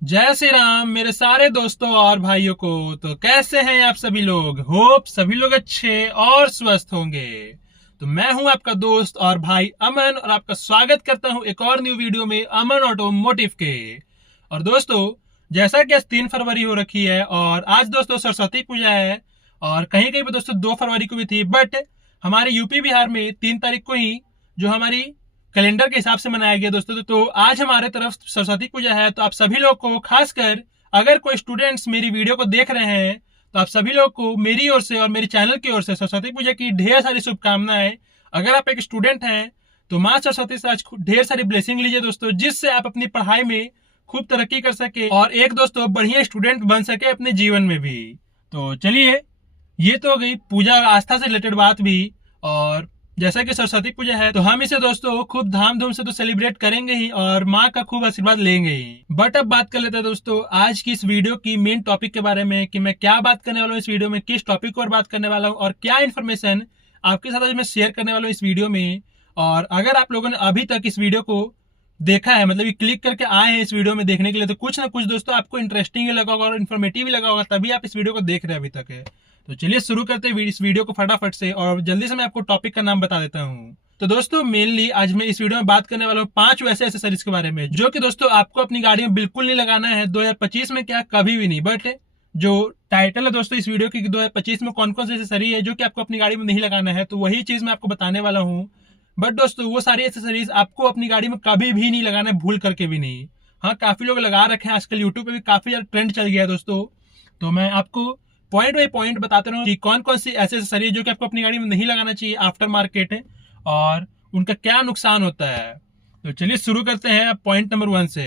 जय श्री राम मेरे सारे दोस्तों और भाइयों को। तो कैसे हैं आप सभी लोग? होप सभी लोग अच्छे और स्वस्थ होंगे। तो मैं हूं आपका दोस्त और भाई अमन और आपका स्वागत करता हूं एक और न्यू वीडियो में अमन ऑटोमोटिव के। और दोस्तों, जैसा कि आज 3 फरवरी हो रखी है और आज दोस्तों सरस्वती पूजा है और कहीं कहीं पे दोस्तों 2 फरवरी को भी थी, बट हमारे यूपी बिहार में 3 तारीख को ही जो हमारी कैलेंडर के हिसाब से मनाया गया दोस्तों। तो आज हमारे तरफ सरस्वती पूजा है, तो आप सभी लोग को, खासकर अगर कोई स्टूडेंट्स मेरी वीडियो को देख रहे हैं तो आप सभी लोग को मेरी ओर से और मेरे चैनल की ओर से सरस्वती पूजा की ढेर सारी शुभकामनाएं। अगर आप एक स्टूडेंट हैं तो माँ सरस्वती से आज ढेर सारी ब्लेसिंग लीजिए दोस्तों, जिससे आप अपनी पढ़ाई में खूब तरक्की कर सके और एक दोस्तों बढ़िया स्टूडेंट बन सके अपने जीवन में भी। तो चलिए, ये तो हो गई पूजा और आस्था से रिलेटेड बात भी। और जैसा कि सरस्वती पूजा है तो हम इसे दोस्तों खूब धाम से तो सेलिब्रेट करेंगे ही और माँ का खूब आशीर्वाद लेंगे ही। बट अब बात कर लेते हैं दोस्तों आज की इस वीडियो की मेन टॉपिक के बारे में कि मैं क्या बात करने वाला हूँ इस वीडियो में, किस टॉपिक पर बात करने वाला हूँ और क्या इन्फॉर्मेशन आपके साथ आज मैं शेयर करने वाला हूँ इस वीडियो में। और अगर आप लोगों ने अभी तक इस वीडियो को देखा है, मतलब क्लिक करके आए हैं इस वीडियो में देखने के लिए, तो कुछ ना कुछ दोस्तों आपको इंटरेस्टिंग ही लगा होगा और इन्फॉर्मेटिव भी लगा होगा, तभी आप इस वीडियो को देख रहे हैं अभी तक है। तो चलिए शुरू करते हैं इस वीडियो को फटाफट से और जल्दी से मैं आपको टॉपिक का नाम बता देता हूँ। तो दोस्तों मेनली आज मैं इस वीडियो में बात करने वाला हूँ 5 वैसे एक्सेसरीज के बारे में जो कि दोस्तों आपको अपनी गाड़ी में बिल्कुल नहीं लगाना है 2025 में, क्या कभी भी नहीं। बट जो टाइटल है दोस्तों इस वीडियो की 2025 में कौन कौन सी एक्सेसरी है जो कि आपको अपनी गाड़ी में नहीं लगाना है, तो वही चीज मैं आपको बताने वाला हूँ। बट दोस्तों वो सारी एक्सेसरीज आपको अपनी गाड़ी में कभी भी नहीं लगाना है, भूल करके भी नहीं। हाँ, काफी लोग लगा रखे हैं, आजकल यूट्यूब पे भी काफी ज्यादा ट्रेंड चल गया है दोस्तों। तो मैं आपको पॉइंट बाई पॉइंट बताते रहूँ कि कौन कौन सी ऐसी एक्सेसरी है जो कि आपको अपनी गाड़ी में नहीं लगाना चाहिए आफ्टर मार्केट है और उनका क्या नुकसान होता है। तो चलिए शुरू करते हैं पॉइंट नंबर 1 से।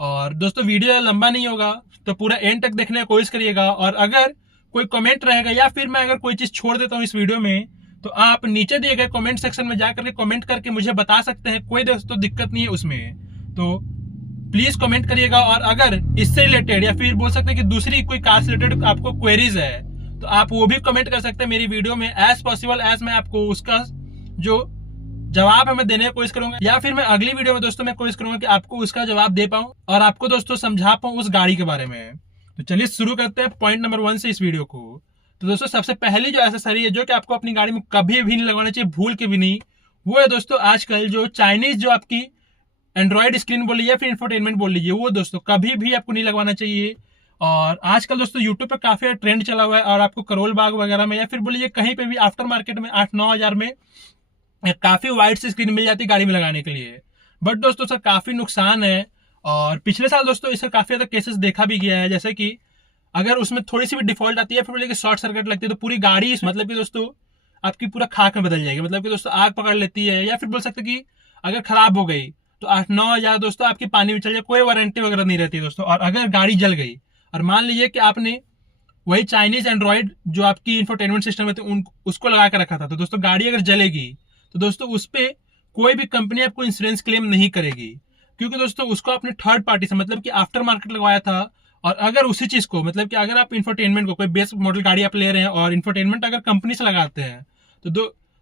और दोस्तों वीडियो लंबा नहीं होगा तो पूरा एंड तक देखने की कोशिश करिएगा। और अगर कोई कमेंट रहेगा या फिर मैं अगर कोई चीज छोड़ देता हूँ इस वीडियो में तो आप नीचे दिए गए कमेंट सेक्शन में जाकर के कमेंट करके मुझे बता सकते हैं, कोई दोस्तों दिक्कत नहीं है उसमें। तो प्लीज कमेंट करिएगा। और अगर इससे रिलेटेड या फिर बोल सकते हैं कि दूसरी कोई कार से रिलेटेड आपको क्वेरीज है तो आप वो भी कमेंट कर सकते हैं मेरी वीडियो में, एज पॉसिबल एज मैं आपको उसका जो जवाब है मैं देने की कोशिश करूंगा, या फिर मैं अगली वीडियो में दोस्तों मैं कोशिश करूंगा कि आपको उसका जवाब दे पाऊं और आपको दोस्तों समझा पाऊं उस गाड़ी के बारे में। तो चलिए शुरू करते हैं पॉइंट नंबर 1 से इस वीडियो को। तो दोस्तों सबसे पहली जो एक्सेसरी है जो कि आपको अपनी गाड़ी में कभी भी नहीं लगाना चाहिए, भूल के भी नहीं, वो है दोस्तों आजकल जो चाइनीज जो आपकी एंड्रॉइड स्क्रीन बोल लीजिए या फिर इंफोटेनमेंट बोल लीजिए, वो दोस्तों कभी भी आपको नहीं लगवाना चाहिए। और आजकल दोस्तों यूट्यूब पे काफी ट्रेंड चला हुआ है और आपको करोल बाग वगैरह में या फिर बोलिए कहीं पे भी आफ्टर मार्केट में 8-9 हजार में काफी वाइड सी स्क्रीन मिल जाती है गाड़ी में लगाने के लिए। बट दोस्तों सर काफी नुकसान है और पिछले साल दोस्तों इसका काफी ज्यादा केसेस देखा भी गया है, जैसे कि अगर उसमें थोड़ी सी भी डिफॉल्ट आती है फिर बोलिए शॉर्ट सर्किट लगती है तो पूरी गाड़ी मतलब कि दोस्तों आपकी पूरा खाक में बदल जाएगी, मतलब कि दोस्तों आग पकड़ लेती है। या फिर बोल सकते कि अगर खराब हो गई तो 8-9 हजार दोस्तों आपकी पानी में चल जाए, कोई वारंटी वगैरह नहीं रहती दोस्तों। और अगर गाड़ी जल गई और मान लीजिए कि आपने वही चाइनीज एंड्रॉइड जो आपकी इंफोटेनमेंट सिस्टम है तो उसको लगा कर रखा था, तो दोस्तों गाड़ी अगर जलेगी तो दोस्तों उस पर कोई भी कंपनी आपको इंश्योरेंस क्लेम नहीं करेगी, क्योंकि दोस्तों उसको आपने थर्ड पार्टी से मतलब कि आफ्टर मार्केट लगवाया था। और अगर उसी चीज को मतलब कि अगर आप इंफोटेनमेंट को कोई बेस मॉडल गाड़ी आप ले रहे हैं और इंफोटेनमेंट अगर कंपनी से लगाते हैं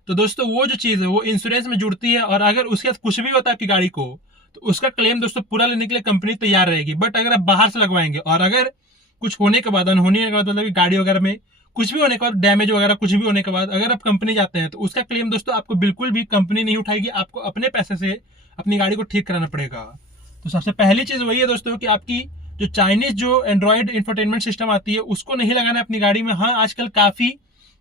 तो दोस्तों वो जो चीज है वो इंश्योरेंस में जुड़ती है और अगर उसके साथ कुछ भी होता है आपकी गाड़ी को तो उसका क्लेम दोस्तों पूरा लेने के लिए कंपनी तैयार रहेगी। बट अगर आप बाहर से लगवाएंगे और अगर कुछ होने के बाद, अनहोनी के बाद, मतलब गाड़ी वगैरह में कुछ भी होने के बाद, डैमेज वगैरह कुछ भी होने के बाद अगर आप कंपनी जाते हैं तो उसका क्लेम दोस्तों आपको बिल्कुल भी कंपनी नहीं उठाएगी, आपको अपने पैसे से अपनी गाड़ी को ठीक कराना पड़ेगा। तो सबसे पहली चीज वही है दोस्तों कि आपकी जो चाइनीज जो एंड्रॉइड इंफोटेनमेंट सिस्टम आती है उसको नहीं लगाना है अपनी गाड़ी में। हाँ, आजकल काफी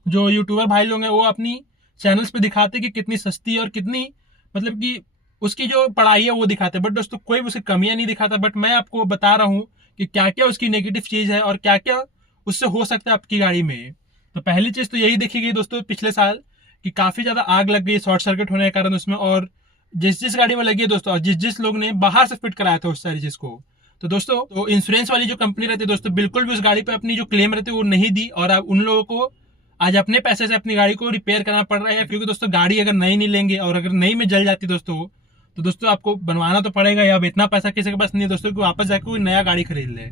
जो यूट्यूबर भाई लोग हैं वो अपनी चैनल्स पे दिखाते कि कितनी सस्ती और कितनी मतलब कि उसकी जो पढ़ाई है वो दिखाते हैं, बट दोस्तों कोई उसकी कमियां नहीं दिखाता। बट मैं आपको बता रहा हूँ कि क्या क्या उसकी नेगेटिव चीज है और क्या क्या उससे हो सकता है आपकी गाड़ी में। तो पहली चीज तो यही देखी गई दोस्तों पिछले साल कि काफी ज्यादा आग लग गई शॉर्ट सर्किट होने के कारण उसमें, और जिस गाड़ी में लगी है दोस्तों और जिस लोग ने बाहर से फिट कराया था उस सारी चीज को, तो दोस्तों तो इंश्योरेंस वाली जो कंपनी रहती है दोस्तों बिल्कुल भी उस गाड़ी पे अपनी जो क्लेम रहती है वो नहीं दी और अब उन लोगों को आज अपने पैसे से अपनी गाड़ी को रिपेयर करना पड़ रहा है, क्योंकि दोस्तों गाड़ी अगर नई नहीं लेंगे और अगर नई में जल जाती दोस्तों तो दोस्तों आपको बनवाना तो पड़ेगा, या अब इतना पैसा किसी के पास नहीं है दोस्तों कि वापस जाकर कोई नया गाड़ी खरीद ले।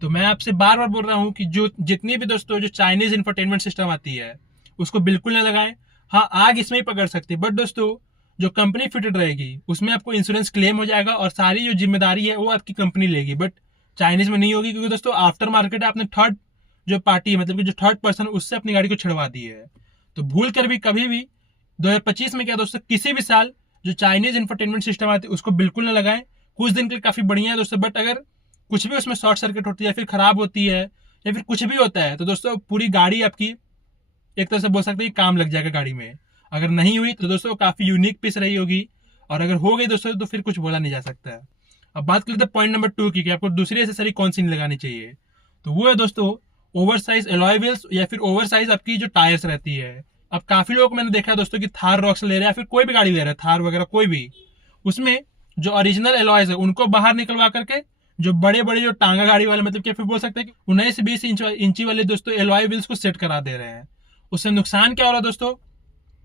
तो मैं आपसे बार बार बोल रहा हूँ कि जो जितनी भी दोस्तों जो चाइनीज इंफोटेनमेंट सिस्टम आती है उसको बिल्कुल ना लगाएं। हाँ, आग इसमें ही पकड़ सकती है, बट दोस्तों जो कंपनी फिटेड रहेगी उसमें आपको इंश्योरेंस क्लेम हो जाएगा और सारी जो जिम्मेदारी है वो आपकी कंपनी लेगी। बट चाइनीज में नहीं होगी, क्योंकि दोस्तों आफ्टर मार्केट है, आपने थर्ड जो पार्टी है मतलब कि जो थर्ड पर्सन उससे अपनी गाड़ी को छिड़वा दी है। तो भूल कर भी कभी भी 2025 में क्या दोस्तों किसी भी साल जो चाइनीज इंफोटेनमेंट सिस्टम आती है उसको बिल्कुल ना लगाएं। कुछ दिन के लिए काफी बढ़िया है दोस्तों, बट अगर कुछ भी उसमें शॉर्ट सर्किट होती है या फिर खराब होती है या फिर कुछ भी होता है तो दोस्तों पूरी गाड़ी आपकी एक तरह से बोल सकते हैं काम लग जाएगा गाड़ी में। अगर नहीं हुई तो दोस्तों काफी यूनिक पीस रही होगी, और अगर हो गई दोस्तों तो फिर कुछ बोला नहीं जा सकता है। अब बात कर लेते हैं पॉइंट नंबर 2 की, कि आपको दूसरी एसेसरी कौन सी नहीं लगानी चाहिए। तो वो है दोस्तों ओवर साइज एलॉय व्हील्स या फिर ओवर साइज आपकी जो टायर्स रहती है। अब काफी लोग मैंने देखा है दोस्तों कि थार रॉक्स ले रहे हैं या फिर कोई भी गाड़ी ले रहा है, थार वगैरह कोई भी, उसमें जो ओरिजिनल एलॉयज है उनको बाहर निकलवा करके जो बड़े बड़े जो टांगा गाड़ी वाले मतलब कि फिर बोल सकते हैं कि 19 से 20 इंची वाले दोस्तों एलॉय व्हील्स को सेट करा दे रहे हैं। उससे नुकसान क्या हो रहा है दोस्तों,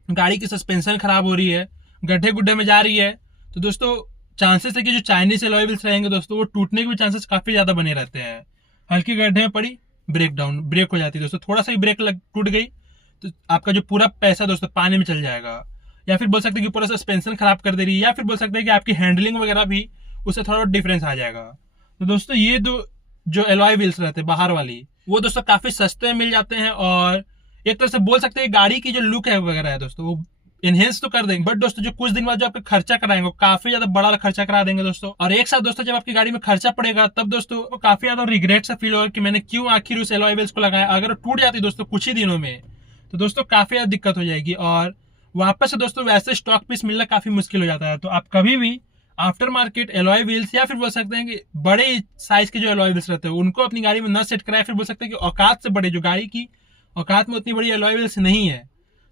गाड़ी की सस्पेंशन खराब हो रही है, गड्ढे गुड्ढे में जा रही है। तो दोस्तों चांसेस है कि जो चाइनीज एलॉय व्हील्स रहेंगे दोस्तों वो टूटने के भी चांसेस काफी ज्यादा बने रहते हैं। हल्की गड्ढे में पड़ी ब्रेक हो जाती है दोस्तों, थोड़ा सा भी ब्रेक टूट गई तो आपका जो पूरा पैसा दोस्तों पानी में चल जाएगा, या फिर बोल सकते हैं कि पूरा सस्पेंशन खराब कर दे रही है, या फिर बोल सकते हैं कि आपकी हैंडलिंग वगैरह भी उससे थोड़ा डिफरेंस आ जाएगा। तो दोस्तों ये दो जो एलॉय व्हील्स रहते हैं बाहर वाली वो दोस्तों काफी सस्ते में मिल जाते हैं, और एक तरह से बोल सकते हैं गाड़ी की जो लुक है वगैरह है दोस्तों वो इनहेंस तो कर देंगे, बट दोस्तों जो कुछ दिन बाद जो आपका खर्चा कराएंगे वो काफी ज्यादा बड़ा खर्चा करा देंगे दोस्तों। और एक साथ दोस्तों जब आपकी गाड़ी में खर्चा पड़ेगा तब दोस्तों को काफी ज्यादा रिग्रेट सा फील होगा कि मैंने क्यों आखिर उस एलॉय व्हील्स को लगाया। अगर टूट जाती दोस्तों कुछ ही दिनों में तो दोस्तों काफी ज्यादा दिक्कत हो जाएगी, और वापस से दोस्तों वैसे स्टॉक पीस मिलना काफी मुश्किल हो जाता है। तो आप कभी भी आफ्टर मार्केट एलॉय व्हील्स या फिर बोल सकते हैं कि बड़े साइज के जो एलॉय व्हील्स रहते हैं उनको अपनी गाड़ी में न सेट कराए, फिर बोल सकते हैं कि औकात से बड़े जो गाड़ी की औकात में उतनी बड़ी एलॉय व्हील्स नहीं है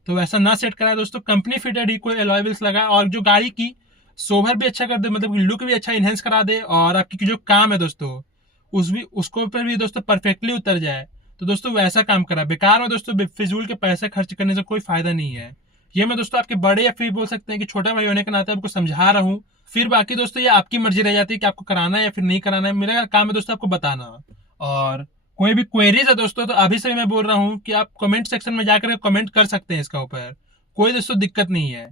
तो वैसा ना सेट कराए दोस्तों। कंपनी फिटेड ही कोई एलॉय व्हील्स लगाए और जो गाड़ी की सोभर भी अच्छा कर दे, मतलब लुक भी अच्छा इनहेंस करा दे, और आपकी जो काम है दोस्तों उसको पर भी दोस्तों परफेक्टली उतर जाए। तो दोस्तों वैसा काम करा, बेकार में दोस्तों फिजूल के पैसे खर्च करने से कोई फायदा नहीं है। ये मैं दोस्तों आपके बड़े या फिर बोल सकते हैं कि छोटा भाई होने के नाते आपको समझा रहा हूँ। फिर बाकी दोस्तों ये आपकी मर्जी रह जाती है कि आपको कराना है या फिर नहीं कराना है, मेरा काम है दोस्तों आपको बताना। और कोई भी क्वेरीज है दोस्तों तो अभी से मैं बोल रहा हूँ कि आप कमेंट सेक्शन में जाकर कमेंट कर सकते हैं, इसका ऊपर कोई दोस्तों दिक्कत नहीं है।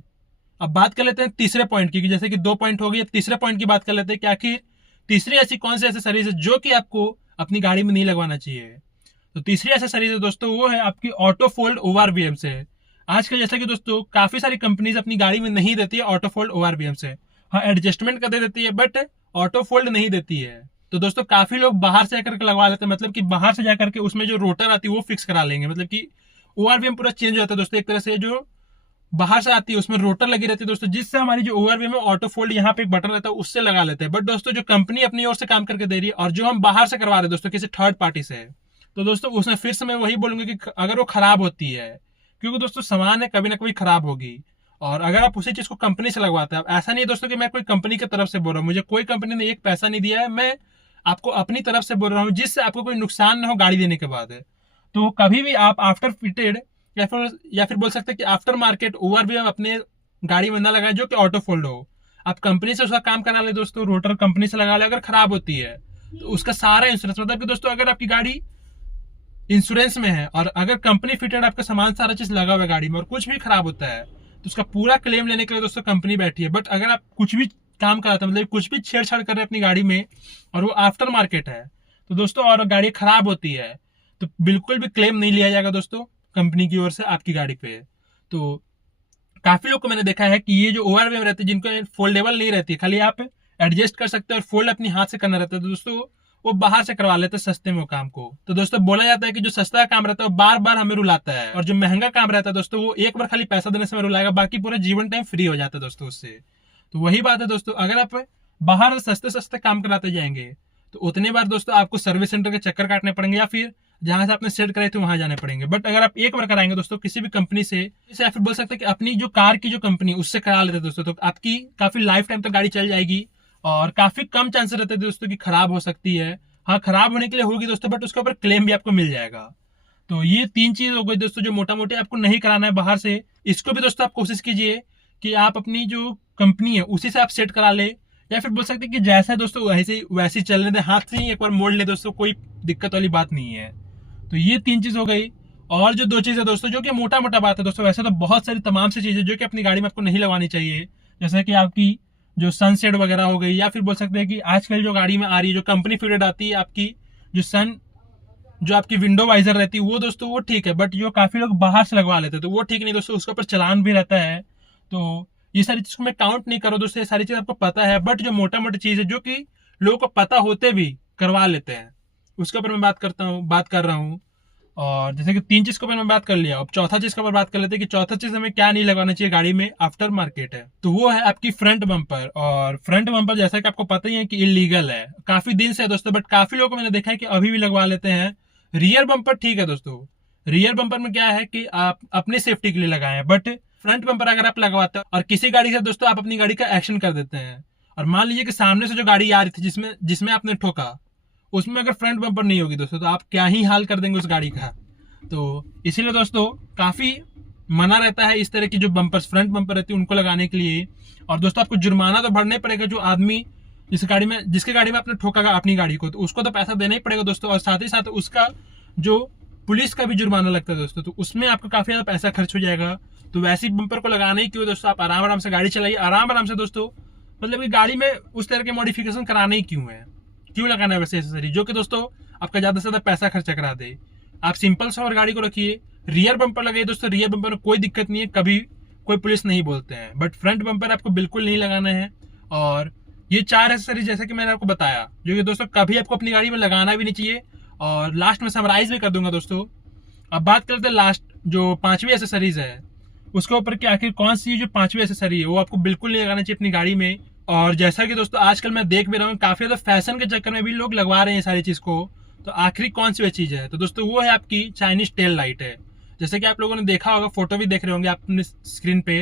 अब बात कर लेते हैं तीसरे पॉइंट की, जैसे कि 2 पॉइंट हो गई, तीसरे पॉइंट की बात कर लेते हैं कि आखिर तीसरी ऐसी कौन सी एसेसरीज है जो कि आपको अपनी गाड़ी में नहीं लगवाना चाहिए। तो तीसरी एसेसरीज है दोस्तों वो है आपकी ऑटो फोल्ड ओआरवीएम से। आजकल जैसा कि दोस्तों काफी सारी कंपनीज अपनी गाड़ी में नहीं देती है ऑटो फोल्ड ओआरवीएम से, हाँ एडजस्टमेंट कर दे देती है बट ऑटो फोल्ड नहीं देती है। तो दोस्तों काफी लोग बाहर से जाकर के लगवा लेते हैं, मतलब कि बाहर से जाकर के उसमें जो रोटर आती है वो फिक्स करा लेंगे, मतलब कि ओआरवीएम पूरा चेंज हो जाता है दोस्तों। एक तरह से जो बाहर से आती है उसमें रोटर लगी रहती है दोस्तों, जिससे हमारी जो ओआरवीएम है ऑटो फोल्ड यहाँ पे एक बटन रहता है उससे लगा लेते हैं। बट दोस्तों जो कंपनी अपनी ओर से काम करके दे रही है और जो हम बाहर से करवा रहे हैं दोस्तों किसी थर्ड पार्टी से, तो दोस्तों उसमें फिर से मैं वही बोलूंगा कि अगर वो खराब होती है, क्योंकि दोस्तों सामान है कभी ना कभी खराब होगी, और अगर आप उसी चीज को कंपनी से लगवाते हैं, ऐसा नहीं है दोस्तों कि मैं कोई कंपनी की तरफ से बोल रहा हूँ, मुझे कोई कंपनी ने एक पैसा नहीं दिया है, मैं आपको अपनी तरफ से बोल रहा हूँ जिससे आपको कोई नुकसान ना हो गाड़ी देने के बाद। तो कभी भी आप आफ्टर फिटेड या फिर बोल सकते हैं कि आफ्टर मार्केट ओआरवीएम अपने गाड़ी में ना लगाए जो कि ऑटो फोल्ड हो। आप कंपनी से उसका काम करा ले दोस्तों, रोटर कंपनी से लगा ले, अगर खराब होती है तो उसका सारा इंश्योरेंस, मतलब कि दोस्तों अगर आपकी गाड़ी इंश्योरेंस में है और अगर कंपनी फिटेड आपका सामान सारा चीज लगा हुआ है गाड़ी में और कुछ भी खराब होता है तो उसका पूरा क्लेम लेने के लिए दोस्तों कंपनी बैठी है। बट अगर आप कुछ भी काम कराते हैं, मतलब कुछ भी छेड़छाड़ कर रहे हैं अपनी गाड़ी में और वो आफ्टर मार्केट है तो दोस्तों और गाड़ी खराब होती है तो बिल्कुल भी क्लेम नहीं लिया जाएगा दोस्तों कंपनी की ओर से आपकी गाड़ी पे। तो काफी लोग को मैंने देखा है कि ये जो ओआरवीएम रहती है जिनको फोल्डेबल नहीं रहती, खाली आप एडजस्ट कर सकते हैं और फोल्ड अपनी हाथ से करना रहता है, तो दोस्तों वो बाहर से करवा लेते हैं सस्ते में वो काम को। तो दोस्तों बोला जाता है कि जो सस्ता काम रहता है वो बार बार हमें रुलाता है, और जो महंगा काम रहता है दोस्तों वो एक बार खाली पैसा देने से रुलाएगा, बाकी पूरा जीवन टाइम फ्री हो जाता है दोस्तों उससे। तो वही बात है दोस्तों, अगर आप बाहर सस्ते सस्ते काम कराते जाएंगे तो उतने बार दोस्तों आपको सर्विस सेंटर के चक्कर काटने पड़ेंगे या फिर जहां से आपने सेट कराई थी वहां जाने पड़ेंगे। बट अगर आप एक बार कराएंगे दोस्तों किसी भी कंपनी से, या फिर बोल सकते हैं कि अपनी जो कार की जो कंपनी उससे करा लेते दोस्तों, तो आपकी काफी लाइफ टाइम तक गाड़ी चल जाएगी और काफी कम चांसेस रहते हैं दोस्तों की खराब हो सकती है। हाँ खराब होने के लिए होगी दोस्तों बट उसके ऊपर क्लेम भी आपको मिल जाएगा। तो ये 3 चीज हो गई दोस्तों जो मोटा मोटी आपको नहीं कराना है बाहर से। इसको भी दोस्तों आप कोशिश कीजिए कि आप अपनी जो कंपनी है उसी से आप सेट करा ले, या फिर बोल सकते हैं कि जैसा है दोस्तों वैसे चलने दे, हाथ से ही एक बार मोड़ ले दोस्तों, कोई दिक्कत वाली बात नहीं है। तो ये 3 चीज हो गई। और जो 2 चीज है दोस्तों जो कि मोटा मोटा बात है दोस्तों, वैसे तो बहुत सारी तमाम सी चीजें जो कि अपनी गाड़ी में आपको नहीं लगवानी चाहिए, जैसे कि आपकी जो सनसेट वगैरह हो गई, या फिर बोल सकते हैं कि आजकल जो गाड़ी में आ रही है जो कंपनी फिटेड आती है आपकी, जो आपकी विंडो वाइजर रहती है वो दोस्तों वो ठीक है, बट जो काफी लोग बाहर से लगवा लेते हैं तो वो ठीक नहीं दोस्तों, उसके ऊपर चलान भी रहता है। तो ये सारी चीज को मैं काउंट नहीं करूँ दोस्तों, ये सारी चीज आपको पता है, बट जो मोटा मोटी चीज है जो कि लोगों को पता होते भी करवा लेते हैं, उसके ऊपर मैं बात कर रहा हूँ। और जैसे कि 3 चीज के ऊपर मैं बात कर लिया, अब चौथा चीज के ऊपर बात कर लेते हैं कि चौथा चीज हमें क्या नहीं लगाना चाहिए गाड़ी में आफ्टर मार्केट है, तो वो है आपकी फ्रंट बम्पर। और फ्रंट बम्पर जैसा कि आपको पता ही है कि इलीगल है काफी दिन से है दोस्तों, बट काफी लोगों को मैंने देखा है कि अभी भी लगवा लेते हैं। रियर बम्पर ठीक है दोस्तों, रियर बम्पर में क्या है कि आप अपनी सेफ्टी के लिए लगाए हैं, बट फ्रंट बम्पर अगर आप लगवाते हो और किसी गाड़ी से दोस्तों आप अपनी गाड़ी का एक्शन कर देते हैं, और मान लीजिए कि सामने से जो गाड़ी आ रही थी जिसमें आपने ठोका, उसमें अगर फ्रंट बम्पर नहीं होगी दोस्तों तो आप क्या ही हाल कर देंगे उस गाड़ी का। तो इसीलिए दोस्तों काफी मना रहता है इस तरह की जो बम्पर फ्रंट बम्पर रहती है उनको लगाने के लिए। और दोस्तों आपको जुर्माना तो भरना ही पड़ेगा, जिसके गाड़ी में आपने ठोका अपनी गाड़ी को, तो उसको तो पैसा देना ही पड़ेगा दोस्तों, और साथ ही साथ उसका जो पुलिस का भी जुर्माना लगता है दोस्तों, तो उसमें आपका काफी ज्यादा पैसा खर्च हो जाएगा। तो वैसी बम्पर को लगाना ही क्यों दोस्तों, आप आराम आराम से गाड़ी चलाइए, आराम आराम से दोस्तों, मतलब कि गाड़ी में उस तरह के मॉडिफिकेशन कराना ही क्यों है, क्यों लगाना है वैसे एक्सेसरी जो कि दोस्तों आपका ज्यादा से ज्यादा पैसा खर्चा करा दे। आप सिंपल सा और गाड़ी को रखिए, रियर बम्पर लगाइए दोस्तों, रियर बम्पर में कोई दिक्कत नहीं है, कभी कोई पुलिस नहीं बोलते हैं, बट फ्रंट बम्पर आपको बिल्कुल नहीं लगाना है। और ये 4 एक्सेसरी जैसे कि मैंने आपको बताया जो कि दोस्तों कभी आपको अपनी गाड़ी में लगाना भी नहीं चाहिए, और लास्ट में समराइज भी कर दूंगा दोस्तों। अब बात करते हैं लास्ट जो 5वीं एक्सेसरीज है उसके ऊपर कि आखिर कौन सी जो 5वीं एक्सेसरी है वो आपको बिल्कुल नहीं लगाना चाहिए अपनी गाड़ी में। और जैसा कि दोस्तों आजकल मैं देख भी रहा हूँ काफी ज्यादा फैशन के चक्कर में भी लोग लगवा रहे हैं सारी चीज को, तो आखिरी कौन सी वह चीज है, तो दोस्तों वो है आपकी चाइनीज टेल लाइट है। जैसे कि आप लोगों ने देखा होगा, फोटो भी देख रहे होंगे आप अपने स्क्रीन पे,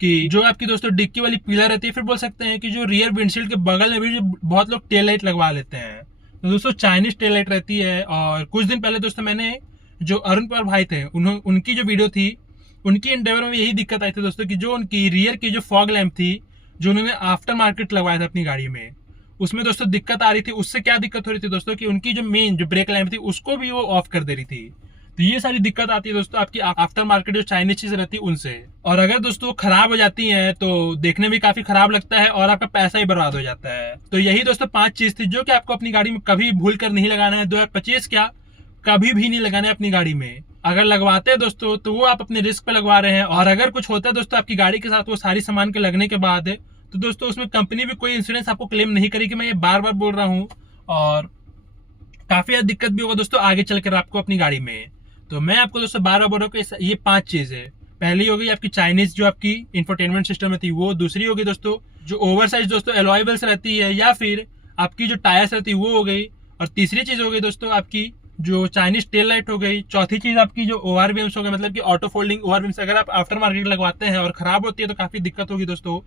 कि जो आपकी दोस्तों डिक्की वाली पिलर रहती है, फिर बोल सकते हैं कि जो रियर विंडशील्ड के बगल में भी जो बहुत लोग टेल लाइट लगवा लेते हैं, तो दोस्तों चाइनीज टेल लाइट रहती है। और कुछ दिन पहले दोस्तों मैंने जो अरुण पवार भाई थे उनकी जो वीडियो थी, उनकी एंडेवर में यही दिक्कत आई थी दोस्तों कि जो उनकी रियर की जो फॉग लैंप थी जो उन्होंने आफ्टर मार्केट लगवाया था अपनी गाड़ी में, उसमें दोस्तों दिक्कत आ रही थी। उससे क्या दिक्कत हो रही थी दोस्तों कि उनकी जो मेन जो ब्रेक लैंप थी उसको भी वो ऑफ कर दे रही थी। तो ये सारी दिक्कत आती है दोस्तों आपकी आफ्टर मार्केट जो चाइनीज चीज रहती है उनसे, और अगर दोस्तों खराब हो जाती है तो देखने में काफी खराब लगता है और आपका पैसा ही बर्बाद हो जाता है। तो यही दोस्तों 5 चीज थी जो कि आपको अपनी गाड़ी में कभी भूल कर नहीं लगाना है, 2025 क्या कभी भी नहीं लगाना है अपनी गाड़ी में। अगर लगवाते हैं दोस्तों तो वो आप अपने रिस्क पे लगवा रहे हैं, और अगर कुछ होता है दोस्तों आपकी गाड़ी के साथ वो सारी सामान के लगने के बाद, तो दोस्तों उसमें कंपनी भी कोई इंश्योरेंस आपको क्लेम नहीं करेगी। मैं ये बार बार बोल रहा हूँ, और काफी ज्यादा दिक्कत भी होगा दोस्तों आगे चलकर आपको अपनी गाड़ी में। तो मैं आपको दोस्तों बार बार बोल रहा हूँ कि ये 5 चीज है। पहली हो गई आपकी चाइनीज जो आपकी इंफोटेनमेंट सिस्टम में थी वो, दूसरी होगी दोस्तों जो ओवर साइज दोस्तों एलॉय व्हील्स रहती है या फिर आपकी जो टायर्स रहती है वो हो गई, और तीसरी चीज हो गई दोस्तों आपकी जो चाइनीज टेल लाइट हो गई, चौथी चीज आपकी जो ओवरवीम्स हो गए, मतलब कि ऑटो फोल्डिंग ओवरवीम्स अगर आप आफ्टर मार्केट लगवाते हैं और खराब होती है तो काफी दिक्कत होगी दोस्तों।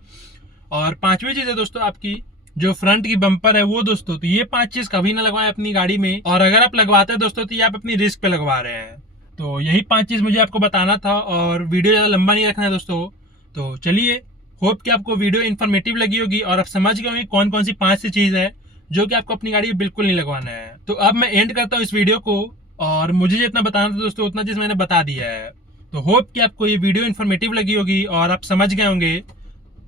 और 5वीं चीज है दोस्तों आपकी जो फ्रंट की बम्पर है वो दोस्तों, तो ये 5 चीज कभी ना लगवाए अपनी गाड़ी में, और अगर आप लगवाते हैं दोस्तों तो ये आप अपनी रिस्क पे लगवा रहे हैं। तो यही 5 चीज मुझे आपको बताना था, और वीडियो ज्यादा लंबा नहीं रखना है दोस्तों। तो चलिए, होप कि आपको वीडियो इन्फॉर्मेटिव लगी होगी और आप समझ गए होंगे कौन कौन सी 5 सी चीज है जो कि आपको अपनी गाड़ी में बिल्कुल नहीं लगवाना है। तो अब मैं एंड करता हूँ इस वीडियो को, और मुझे जितना बताना था दोस्तों उतना चीज मैंने बता दिया है। तो होप कि आपको ये वीडियो इन्फॉर्मेटिव लगी होगी और आप समझ गए होंगे।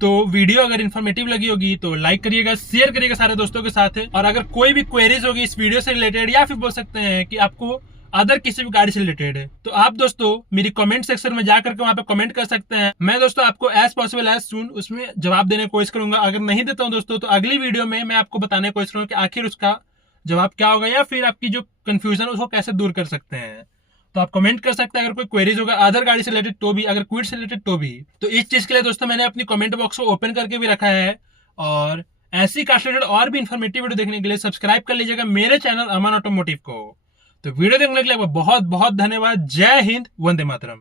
तो वीडियो अगर इन्फॉर्मेटिव लगी होगी तो लाइक करिएगा, शेयर करिएगा सारे दोस्तों के साथ, और अगर कोई भी क्वेरीज होगी इस वीडियो से रिलेटेड या फिर बोल सकते हैं कि आपको अदर किसी भी गाड़ी से रिलेटेड है, तो आप दोस्तों मेरी कमेंट सेक्शन में जाकर के वहां पे कमेंट कर सकते हैं। मैं दोस्तों आपको एज पॉसिबल एज सून उसमें जवाब देने की कोशिश करूंगा। अगर नहीं देता हूं दोस्तों तो अगली वीडियो में मैं आपको बताने की कोशिश करूंगा कि आखिर उसका जवाब क्या होगा, या फिर आपकी जो कंफ्यूजन उसको कैसे दूर कर सकते हैं। तो आप कमेंट कर सकते हैं अगर कोई क्वेरीज होगा अदर गाड़ी से रिलेटेड तो भी, अगर क्विड से रिलेटेड तो भी। तो इस चीज के लिए दोस्तों मैंने अपनी कमेंट बॉक्स को ओपन करके भी रखा है, और ऐसी कार से रिलेटेड और भी इन्फॉर्मेटिव वीडियो देखने के लिए सब्सक्राइब कर लीजिएगा मेरे चैनल अमन ऑटोमोटिव को। तो वीडियो देखने के लिए बहुत बहुत धन्यवाद। जय हिंद, वंदे मातरम।